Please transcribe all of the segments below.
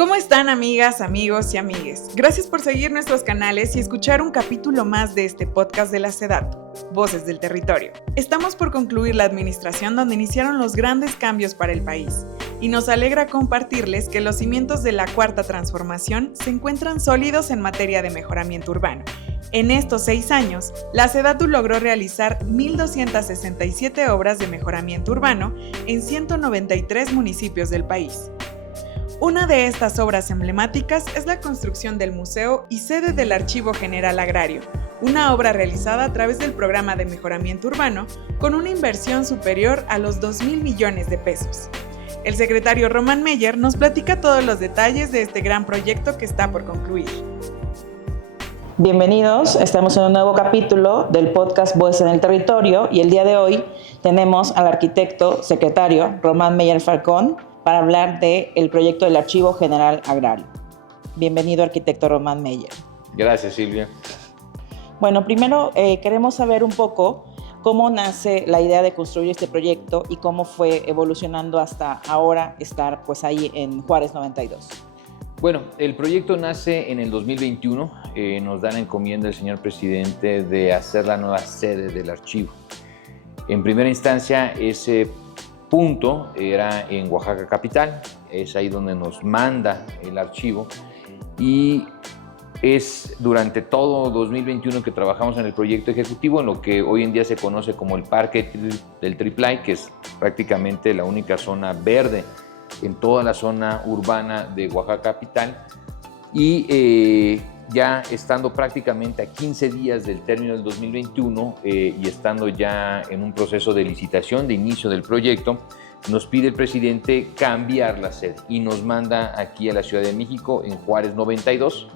¿Cómo están, amigas, amigos y amigues? Gracias por seguir nuestros canales y escuchar un capítulo más de este podcast de la SEDATU, Voces del Territorio. Estamos por concluir la administración donde iniciaron los grandes cambios para el país y nos alegra compartirles que los cimientos de la Cuarta Transformación se encuentran sólidos en materia de mejoramiento urbano. En estos 6 años, la SEDATU logró realizar 1,267 obras de mejoramiento urbano en 193 municipios del país. Una de estas obras emblemáticas es la construcción del museo y sede del Archivo General Agrario, una obra realizada a través del Programa de Mejoramiento Urbano con una inversión superior a los 2,000 millones de pesos. El secretario Román Meyer nos platica todos los detalles de este gran proyecto que está por concluir. Bienvenidos, estamos en un nuevo capítulo del podcast Voces en el Territorio y el día de hoy tenemos al arquitecto secretario Román Meyer Falcón para hablar del proyecto del Archivo General Agrario. Bienvenido, arquitecto Román Meyer. Gracias, Silvia. Bueno, primero queremos saber un poco cómo nace la idea de construir este proyecto y cómo fue evolucionando hasta ahora estar pues ahí en Juárez 92. Bueno, el proyecto nace en el 2021. Nos da la encomienda el señor presidente de hacer la nueva sede del archivo. En primera instancia, ese punto era en Oaxaca capital. Es ahí donde nos manda el archivo. Y es durante todo 2021 que trabajamos en el proyecto ejecutivo, en lo que hoy en día se conoce como el Parque del Triplay, que es prácticamente la única zona verde en toda la zona urbana de Oaxaca capital. Y ya estando prácticamente a 15 días del término del 2021 y estando ya en un proceso de licitación de inicio del proyecto, nos pide el presidente cambiar la sede y nos manda aquí a la Ciudad de México en Juárez 92.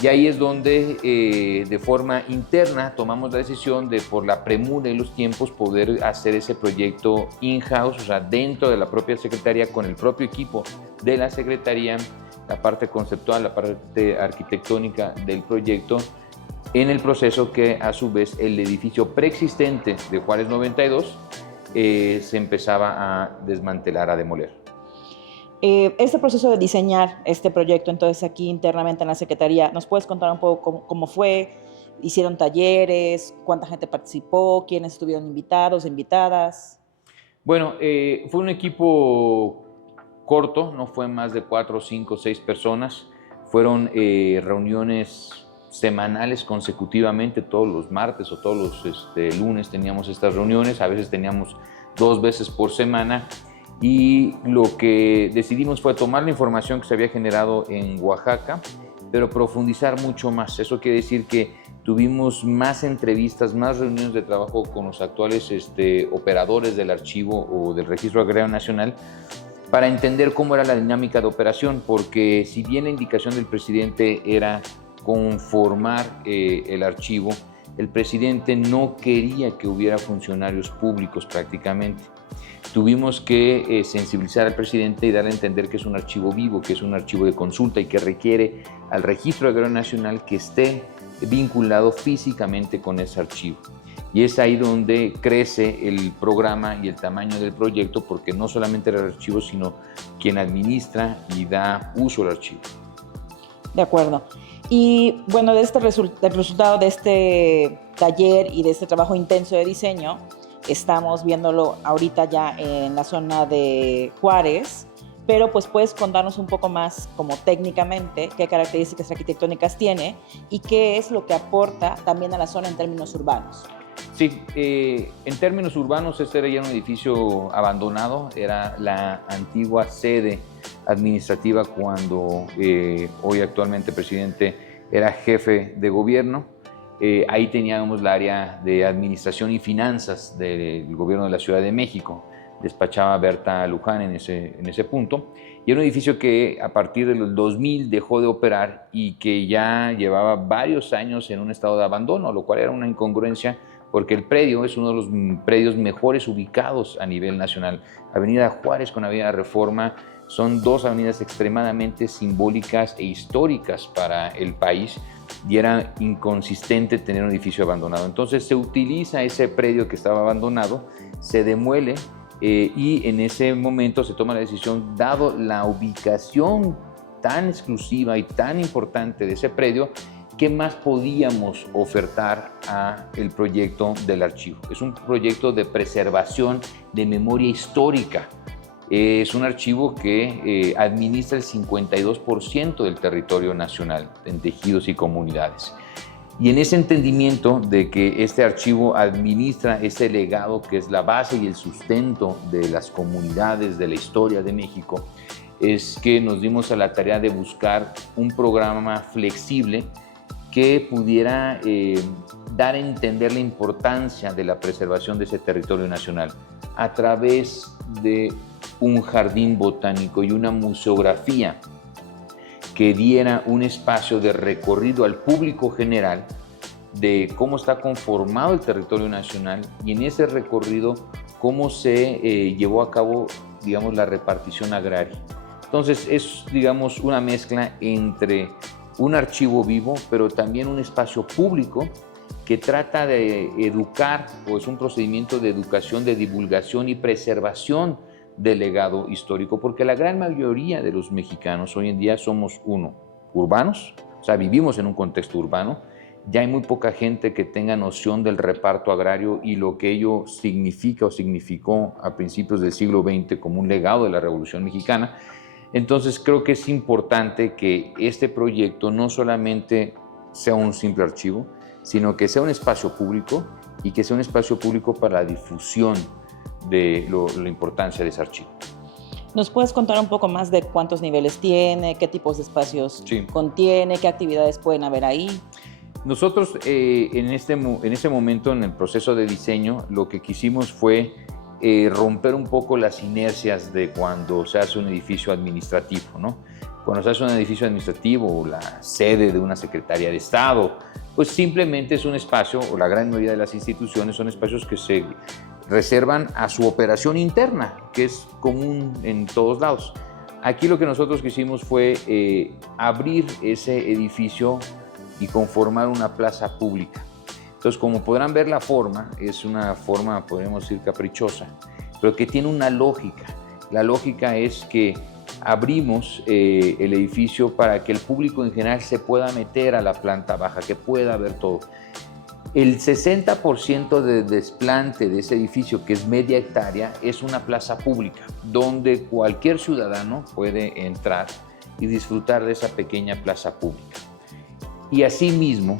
Y ahí es donde de forma interna tomamos la decisión de, por la premura y los tiempos, poder hacer ese proyecto in-house, o sea, dentro de la propia Secretaría, con el propio equipo de la Secretaría, la parte conceptual, la parte arquitectónica del proyecto, en el proceso que a su vez el edificio preexistente de Juárez 92 se empezaba a desmantelar, a demoler. Este proceso de diseñar este proyecto, entonces aquí internamente en la Secretaría, ¿nos puedes contar un poco cómo fue? ¿Hicieron talleres? ¿Cuánta gente participó? ¿Quiénes estuvieron invitados, invitadas? Bueno, fue un equipo corto, no fue más de 4, 5, 6 personas. Fueron reuniones semanales consecutivamente, todos los martes o todos los lunes teníamos estas reuniones, a veces teníamos 2 veces por semana. Y lo que decidimos fue tomar la información que se había generado en Oaxaca, pero profundizar mucho más. Eso quiere decir que tuvimos más entrevistas, más reuniones de trabajo con los actuales operadores del archivo o del Registro Agrario Nacional para entender cómo era la dinámica de operación, porque si bien la indicación del presidente era conformar el archivo, el presidente no quería que hubiera funcionarios públicos prácticamente. Tuvimos que sensibilizar al presidente y darle a entender que es un archivo vivo, que es un archivo de consulta y que requiere al Registro Agrario Nacional que esté vinculado físicamente con ese archivo. Y es ahí donde crece el programa y el tamaño del proyecto, porque no solamente era el archivo, sino quien administra y da uso al archivo. De acuerdo. Y bueno, del resultado de este taller y de este trabajo intenso de diseño, estamos viéndolo ahorita ya en la zona de Juárez, pero pues puedes contarnos un poco más como técnicamente qué características arquitectónicas tiene y qué es lo que aporta también a la zona en términos urbanos. Sí, en términos urbanos este era ya un edificio abandonado, era la antigua sede administrativa cuando hoy actualmente presidente era jefe de gobierno. Ahí teníamos el área de administración y finanzas del gobierno de la Ciudad de México. Despachaba Berta Luján en ese punto. Y era un edificio que a partir del 2000 dejó de operar y que ya llevaba varios años en un estado de abandono, lo cual era una incongruencia porque el predio es uno de los predios mejores ubicados a nivel nacional. Avenida Juárez con Avenida Reforma son 2 avenidas extremadamente simbólicas e históricas para el país, y era inconsistente tener un edificio abandonado. Entonces se utiliza ese predio que estaba abandonado, se demuele y en ese momento se toma la decisión, dado la ubicación tan exclusiva y tan importante de ese predio, ¿qué más podíamos ofertar a el proyecto del archivo? Es un proyecto de preservación de memoria histórica. Es un archivo que administra el 52% del territorio nacional en tejidos y comunidades. Y en ese entendimiento de que este archivo administra ese legado que es la base y el sustento de las comunidades de la historia de México, es que nos dimos a la tarea de buscar un programa flexible que pudiera dar a entender la importancia de la preservación de ese territorio nacional a través de un jardín botánico y una museografía que diera un espacio de recorrido al público general de cómo está conformado el territorio nacional y en ese recorrido cómo se llevó a cabo, digamos, la repartición agraria. Entonces es, digamos, una mezcla entre un archivo vivo, pero también un espacio público que trata de educar, o es un procedimiento de educación, de divulgación y preservación del legado histórico, porque la gran mayoría de los mexicanos hoy en día somos, urbanos, o sea, vivimos en un contexto urbano, ya hay muy poca gente que tenga noción del reparto agrario y lo que ello significa o significó a principios del siglo XX como un legado de la Revolución Mexicana. Entonces creo que es importante que este proyecto no solamente sea un simple archivo, sino que sea un espacio público y que sea un espacio público para la difusión de la importancia de ese archivo. ¿Nos puedes contar un poco más de cuántos niveles tiene, qué tipos de espacios contiene, qué actividades pueden haber ahí? Nosotros en este momento, en el proceso de diseño, lo que quisimos fue romper un poco las inercias de cuando se hace un edificio administrativo, ¿no? Cuando se hace un edificio administrativo o la sede de una Secretaría de Estado, pues simplemente es un espacio, o la gran mayoría de las instituciones son espacios que se reservan a su operación interna, que es común en todos lados. Aquí lo que nosotros quisimos fue abrir ese edificio y conformar una plaza pública. Entonces, como podrán ver, la forma es una forma, podríamos decir, caprichosa, pero que tiene una lógica. La lógica es que abrimos el edificio para que el público en general se pueda meter a la planta baja, que pueda ver todo. El 60% de desplante de ese edificio, que es media hectárea, es una plaza pública, donde cualquier ciudadano puede entrar y disfrutar de esa pequeña plaza pública. Y asimismo,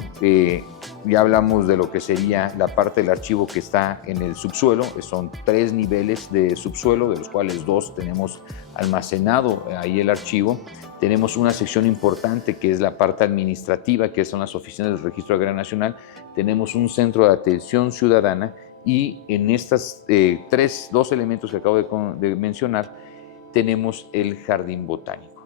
ya hablamos de lo que sería la parte del archivo que está en el subsuelo. Son 3 niveles de subsuelo, de los cuales 2 tenemos almacenado ahí el archivo. Tenemos una sección importante que es la parte administrativa, que son las oficinas del Registro Agrario Nacional. Tenemos un centro de atención ciudadana y en estos 2 elementos que acabo de mencionar, tenemos el jardín botánico.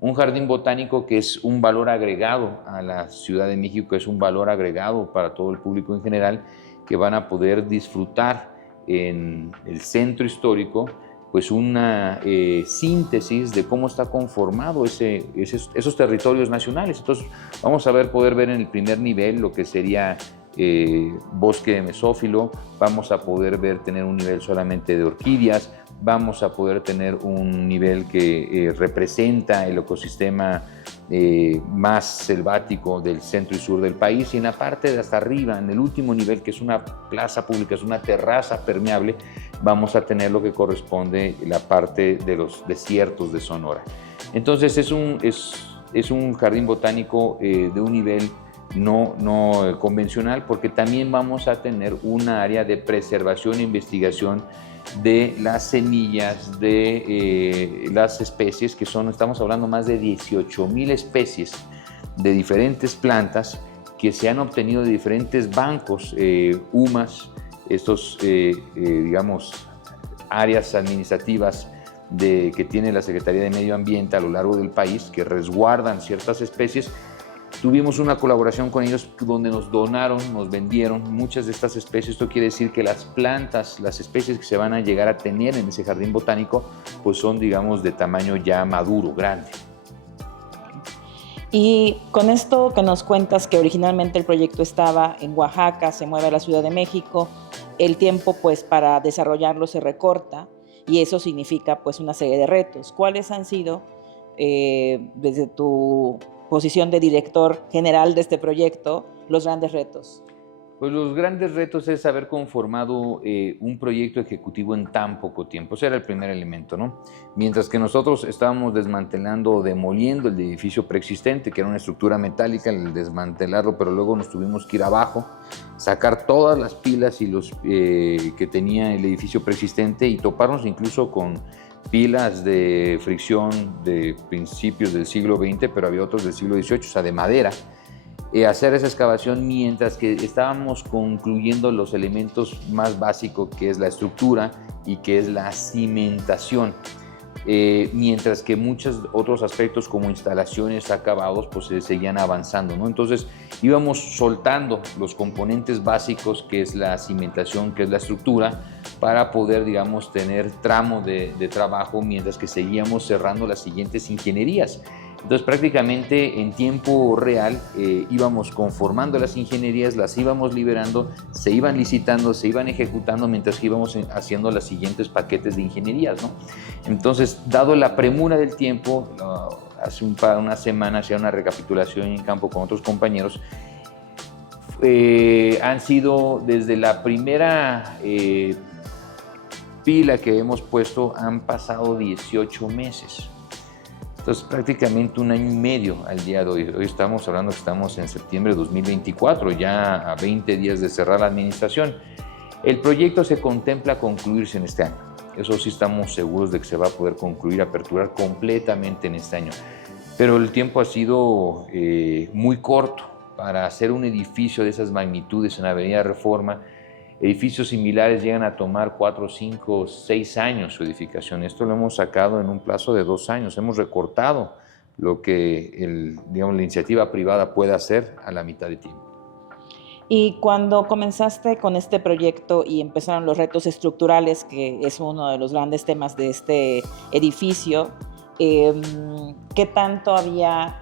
Un jardín botánico que es un valor agregado a la Ciudad de México, que es un valor agregado para todo el público en general, que van a poder disfrutar en el centro histórico pues una síntesis de cómo está conformado esos territorios nacionales. Entonces vamos a poder ver en el primer nivel lo que sería bosque de mesófilo, vamos a poder tener un nivel solamente de orquídeas, vamos a poder tener un nivel que representa el ecosistema más selvático del centro y sur del país, y en la parte de hasta arriba, en el último nivel, que es una plaza pública, es una terraza permeable, vamos a tener lo que corresponde la parte de los desiertos de Sonora. Entonces es un jardín botánico de un nivel no convencional, porque también vamos a tener una área de preservación e investigación de las semillas, de las especies, que estamos hablando más de 18,000 especies de diferentes plantas que se han obtenido de diferentes bancos, UMAS, estos, digamos, áreas administrativas que tiene la Secretaría de Medio Ambiente a lo largo del país, que resguardan ciertas especies. Tuvimos una colaboración con ellos donde nos donaron, nos vendieron muchas de estas especies. Esto quiere decir que las plantas, las especies que se van a llegar a tener en ese jardín botánico, pues son, digamos, de tamaño ya maduro, grande. Y con esto que nos cuentas, que originalmente el proyecto estaba en Oaxaca, se mueve a la Ciudad de México, el tiempo pues para desarrollarlo se recorta y eso significa pues una serie de retos. ¿Cuáles han sido desde tu posición de director general de este proyecto, los grandes retos? Pues los grandes retos es haber conformado un proyecto ejecutivo en tan poco tiempo. Ese era el primer elemento, ¿no? Mientras que nosotros estábamos desmantelando o demoliendo el edificio preexistente, que era una estructura metálica, el desmantelarlo, pero luego nos tuvimos que ir abajo, sacar todas las pilas y los que tenía el edificio preexistente y toparnos incluso con pilas de fricción de principios del siglo XX, pero había otros del siglo XVIII, o sea, de madera. Hacer esa excavación mientras que estábamos concluyendo los elementos más básicos, que es la estructura y que es la cimentación, mientras que muchos otros aspectos como instalaciones, acabados, pues se seguían avanzando, ¿no? Entonces íbamos soltando los componentes básicos, que es la cimentación, que es la estructura, para poder, digamos, tener tramo de trabajo mientras que seguíamos cerrando las siguientes ingenierías. Entonces prácticamente en tiempo real íbamos conformando las ingenierías, las íbamos liberando, se iban licitando, se iban ejecutando mientras que íbamos haciendo los siguientes paquetes de ingenierías, ¿no? Entonces, dado la premura del tiempo, hace una semana hacía una recapitulación en campo con otros compañeros, han sido desde la primera pila que hemos puesto, han pasado 18 meses. Entonces, prácticamente un año y medio al día de hoy. Hoy estamos hablando que estamos en septiembre de 2024, ya a 20 días de cerrar la administración. El proyecto se contempla concluirse en este año. Eso sí estamos seguros de que se va a poder concluir, aperturar completamente en este año. Pero el tiempo ha sido muy corto para hacer un edificio de esas magnitudes en Avenida Reforma. Edificios similares llegan a tomar 4, 5, 6 años su edificación. Esto lo hemos sacado en un plazo de 2 años. Hemos recortado lo que la iniciativa privada puede hacer a la mitad de tiempo. Y cuando comenzaste con este proyecto y empezaron los retos estructurales, que es uno de los grandes temas de este edificio, ¿qué tanto había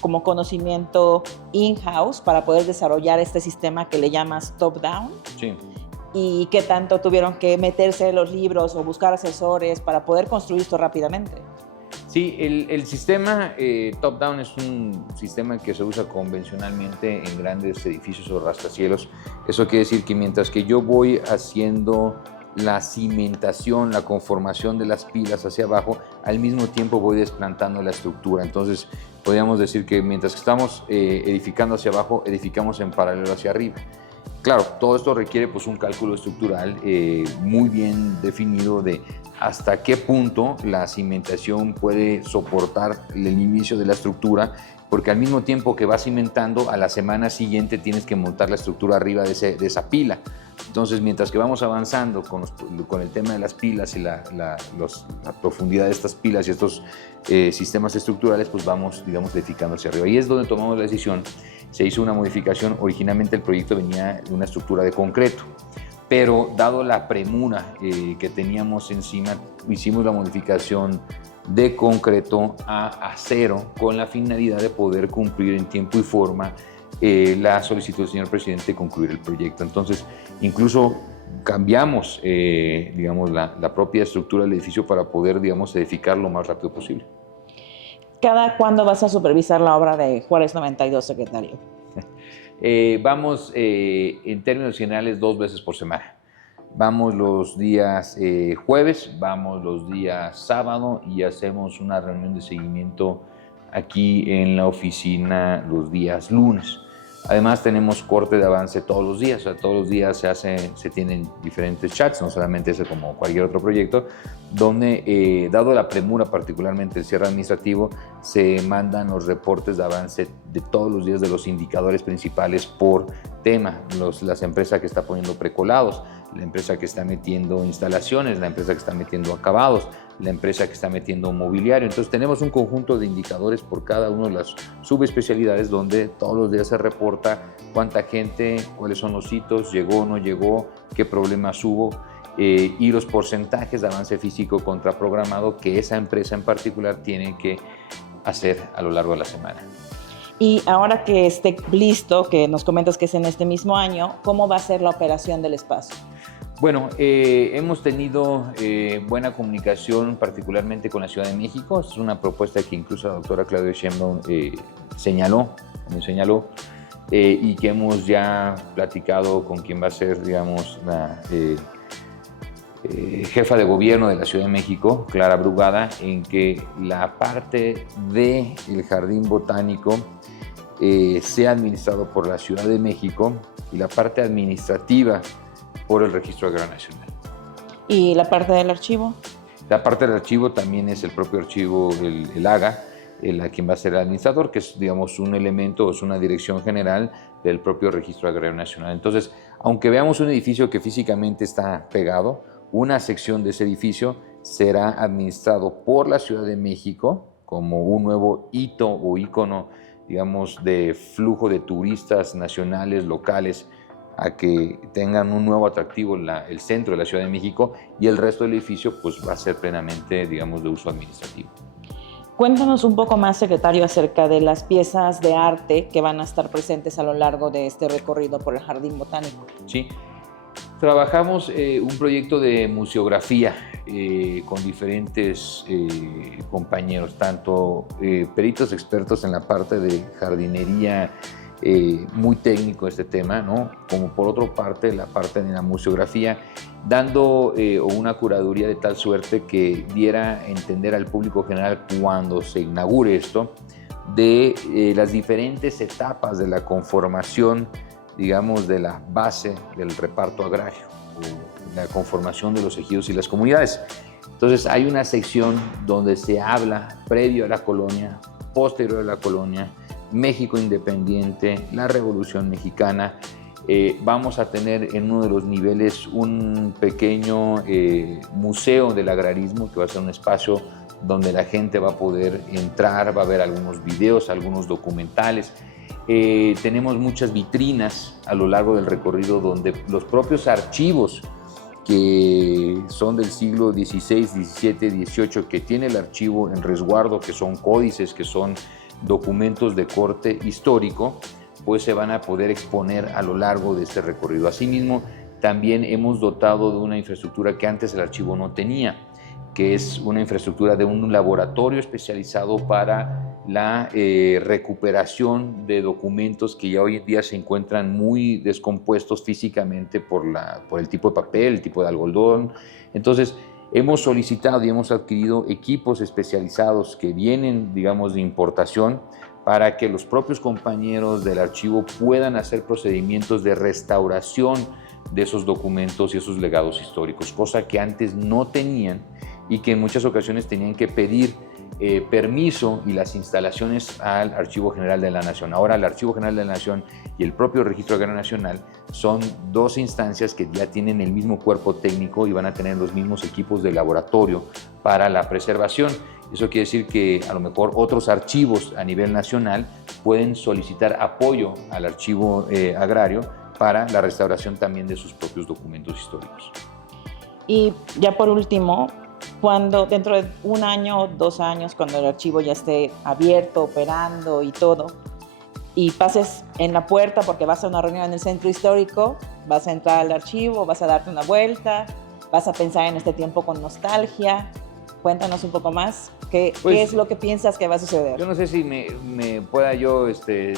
como conocimiento in-house para poder desarrollar este sistema que le llamas top-down? Sí. ¿Y qué tanto tuvieron que meterse en los libros o buscar asesores para poder construir esto rápidamente? Sí, el sistema top-down es un sistema que se usa convencionalmente en grandes edificios o rascacielos. Eso quiere decir que mientras que yo voy haciendo la cimentación, la conformación de las pilas hacia abajo, al mismo tiempo voy desplantando la estructura. Entonces, podríamos decir que mientras que estamos edificando hacia abajo, edificamos en paralelo hacia arriba. Claro, todo esto requiere pues un cálculo estructural muy bien definido de hasta qué punto la cimentación puede soportar el inicio de la estructura, porque al mismo tiempo que vas cimentando, a la semana siguiente tienes que montar la estructura arriba de esa pila. Entonces, mientras que vamos avanzando con el tema de las pilas y la profundidad de estas pilas y estos sistemas estructurales, pues vamos, digamos, edificando hacia arriba. Y es donde tomamos la decisión. Se hizo una modificación. Originalmente el proyecto venía de una estructura de concreto, pero dado la premura que teníamos encima, hicimos la modificación de concreto a acero con la finalidad de poder cumplir en tiempo y forma la solicitud del señor presidente de concluir el proyecto. Entonces, incluso cambiamos, digamos, la propia estructura del edificio para poder, digamos, edificar lo más rápido posible. ¿Cada cuándo vas a supervisar la obra de Juárez 92, secretario? Vamos, en términos generales, 2 veces por semana. Vamos los días jueves, vamos los días sábado y hacemos una reunión de seguimiento aquí en la oficina los días lunes. Además tenemos corte de avance todos los días, o sea, todos los días se tienen diferentes chats, no solamente ese como cualquier otro proyecto, donde, dado la premura, particularmente el cierre administrativo, se mandan los reportes de avance de todos los días de los indicadores principales por tema, las empresas que están poniendo precolados, la empresa que está metiendo instalaciones, la empresa que está metiendo acabados, la empresa que está metiendo mobiliario. Entonces tenemos un conjunto de indicadores por cada una de las subespecialidades donde todos los días se reporta cuánta gente, cuáles son los hitos, llegó o no llegó, qué problemas hubo y los porcentajes de avance físico contraprogramado que esa empresa en particular tiene que hacer a lo largo de la semana. Y ahora que esté listo, que nos comentas que es en este mismo año, ¿cómo va a ser la operación del espacio? Bueno, hemos tenido buena comunicación, particularmente con la Ciudad de México. Es una propuesta que incluso la doctora Claudia Sheinbaum señaló, y que hemos ya platicado con quien va a ser, digamos, la jefa de gobierno de la Ciudad de México, Clara Brugada, en que la parte del Jardín Botánico sea administrado por la Ciudad de México y la parte administrativa por el Registro Agrario Nacional. ¿Y la parte del archivo? La parte del archivo también es el propio archivo, el AGA, a quien va a ser el administrador, que es, digamos, un elemento, es una dirección general del propio Registro Agrario Nacional. Entonces, aunque veamos un edificio que físicamente está pegado, una sección de ese edificio será administrado por la Ciudad de México como un nuevo hito o ícono, digamos, de flujo de turistas nacionales, locales, a que tengan un nuevo atractivo el centro de la Ciudad de México, y el resto del edificio pues va a ser plenamente, digamos, de uso administrativo. Cuéntanos un poco más, secretario, acerca de las piezas de arte que van a estar presentes a lo largo de este recorrido por el Jardín Botánico. Sí, trabajamos un proyecto de museografía con diferentes compañeros, tanto peritos expertos en la parte de jardinería, muy técnico este tema, ¿no? Como por otra parte la parte de la museografía, dando una curaduría de tal suerte que diera a entender al público general, cuando se inaugure esto, de las diferentes etapas de la conformación, digamos, de la base del reparto agrario, o la conformación de los ejidos y las comunidades. Entonces hay una sección donde se habla previo a la colonia, posterior a la colonia, México independiente, la Revolución Mexicana. Vamos a tener en uno de los niveles un pequeño museo del agrarismo, que va a ser un espacio donde la gente va a poder entrar, va a ver algunos videos, algunos documentales. Tenemos muchas vitrinas a lo largo del recorrido donde los propios archivos que son del siglo XVI, XVII, XVIII, que tiene el archivo en resguardo, que son códices, que son documentos de corte histórico, pues se van a poder exponer a lo largo de este recorrido. Asimismo, también hemos dotado de una infraestructura que antes el archivo no tenía, que es una infraestructura de un laboratorio especializado para la recuperación de documentos que ya hoy en día se encuentran muy descompuestos físicamente por el tipo de papel, el tipo de algodón. Entonces, hemos solicitado y hemos adquirido equipos especializados que vienen, digamos, de importación, para que los propios compañeros del archivo puedan hacer procedimientos de restauración de esos documentos y esos legados históricos, cosa que antes no tenían y que en muchas ocasiones tenían que pedir permiso y las instalaciones al Archivo General de la Nación. Ahora el Archivo General de la Nación y el propio Registro Agrario Nacional son dos instancias que ya tienen el mismo cuerpo técnico y van a tener los mismos equipos de laboratorio para la preservación. Eso quiere decir que a lo mejor otros archivos a nivel nacional pueden solicitar apoyo al archivo agrario para la restauración también de sus propios documentos históricos. Y ya por último, cuando dentro de 1 año, 2 años, cuando el archivo ya esté abierto, operando y todo, y pases en la puerta porque vas a una reunión en el centro histórico, vas a entrar al archivo, vas a darte una vuelta, vas a pensar en este tiempo con nostalgia. Cuéntanos un poco más, ¿qué es lo que piensas que va a suceder? Yo no sé si me pueda yo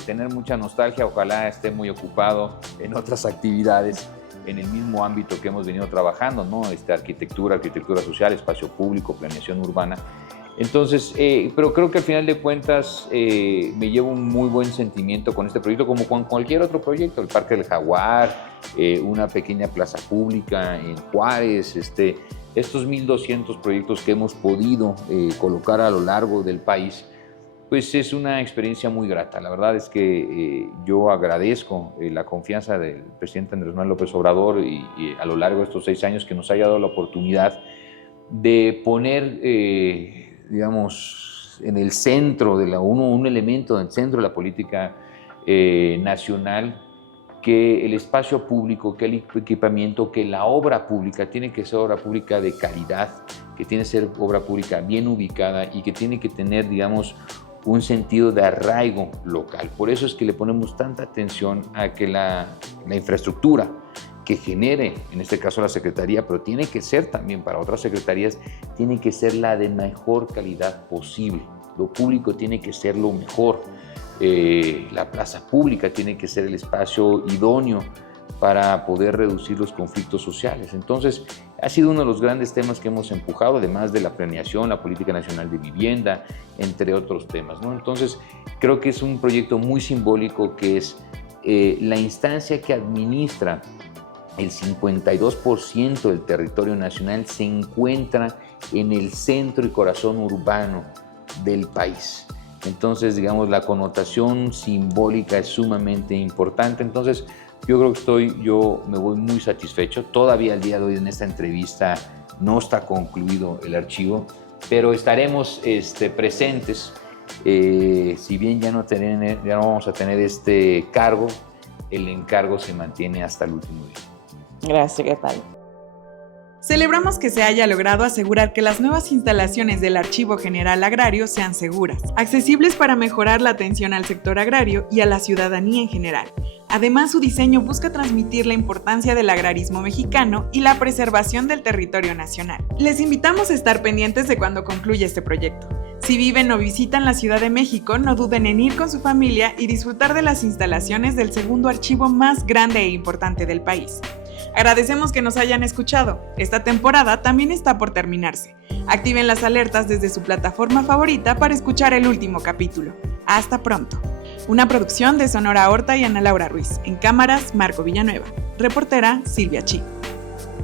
tener mucha nostalgia, ojalá esté muy ocupado en otras actividades en el mismo ámbito que hemos venido trabajando, ¿no? Arquitectura social, espacio público, planeación urbana. Entonces, pero creo que al final de cuentas me llevo un muy buen sentimiento con este proyecto, como con cualquier otro proyecto, el Parque del Jaguar, una pequeña plaza pública en Juárez, estos 1,200 proyectos que hemos podido colocar a lo largo del país, pues es una experiencia muy grata. La verdad es que yo agradezco la confianza del presidente Andrés Manuel López Obrador y a lo largo de estos 6 años que nos haya dado la oportunidad de poner, digamos, en el centro de un elemento en el centro de la política nacional, que el espacio público, que el equipamiento, que la obra pública tiene que ser obra pública de calidad, que tiene que ser obra pública bien ubicada y que tiene que tener, digamos, un sentido de arraigo local. Por eso es que le ponemos tanta atención a que la infraestructura que genere, en este caso la Secretaría, pero tiene que ser también para otras secretarías, tiene que ser la de mejor calidad posible. Lo público tiene que ser lo mejor. La plaza pública tiene que ser el espacio idóneo para poder reducir los conflictos sociales. Entonces, ha sido uno de los grandes temas que hemos empujado, además de la planeación, la Política Nacional de Vivienda, entre otros temas, ¿no? Entonces, creo que es un proyecto muy simbólico que es la instancia que administra el 52% del territorio nacional se encuentra en el centro y corazón urbano del país. Entonces, digamos, la connotación simbólica es sumamente importante. Entonces, yo creo que yo me voy muy satisfecho. Todavía al día de hoy en esta entrevista no está concluido el archivo, pero estaremos presentes. Si bien ya no vamos a tener este cargo, el encargo se mantiene hasta el último día. Gracias, secretario. Celebramos que se haya logrado asegurar que las nuevas instalaciones del Archivo General Agrario sean seguras, accesibles para mejorar la atención al sector agrario y a la ciudadanía en general. Además, su diseño busca transmitir la importancia del agrarismo mexicano y la preservación del territorio nacional. Les invitamos a estar pendientes de cuando concluya este proyecto. Si viven o visitan la Ciudad de México, no duden en ir con su familia y disfrutar de las instalaciones del segundo archivo más grande e importante del país. Agradecemos que nos hayan escuchado. Esta temporada también está por terminarse. Activen las alertas desde su plataforma favorita para escuchar el último capítulo. Hasta pronto. Una producción de Sonora Horta y Ana Laura Ruiz. En cámaras, Marco Villanueva. Reportera, Silvia Chi.